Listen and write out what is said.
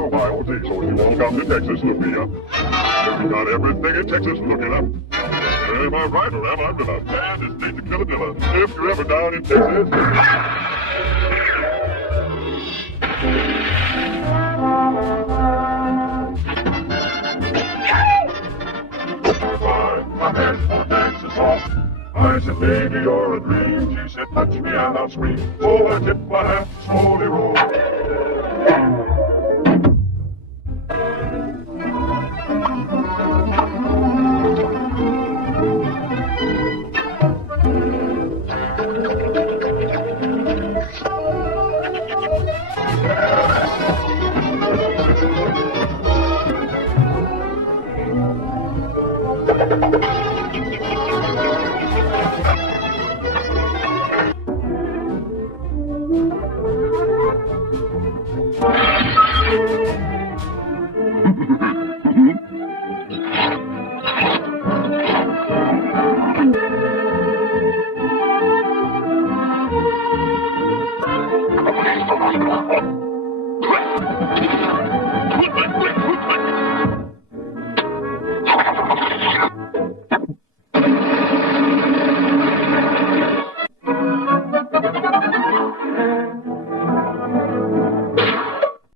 Ohio, so if you want to come to Texas, look me up. We got everything in Texas looking up. Am I right or am I wrong? Man, this state's a killadilla. If you're ever down in Texas. My head for Texas off. I said, baby, you're a dream. She said, touch me and I'll scream. So I tipped my hat, slowly roll.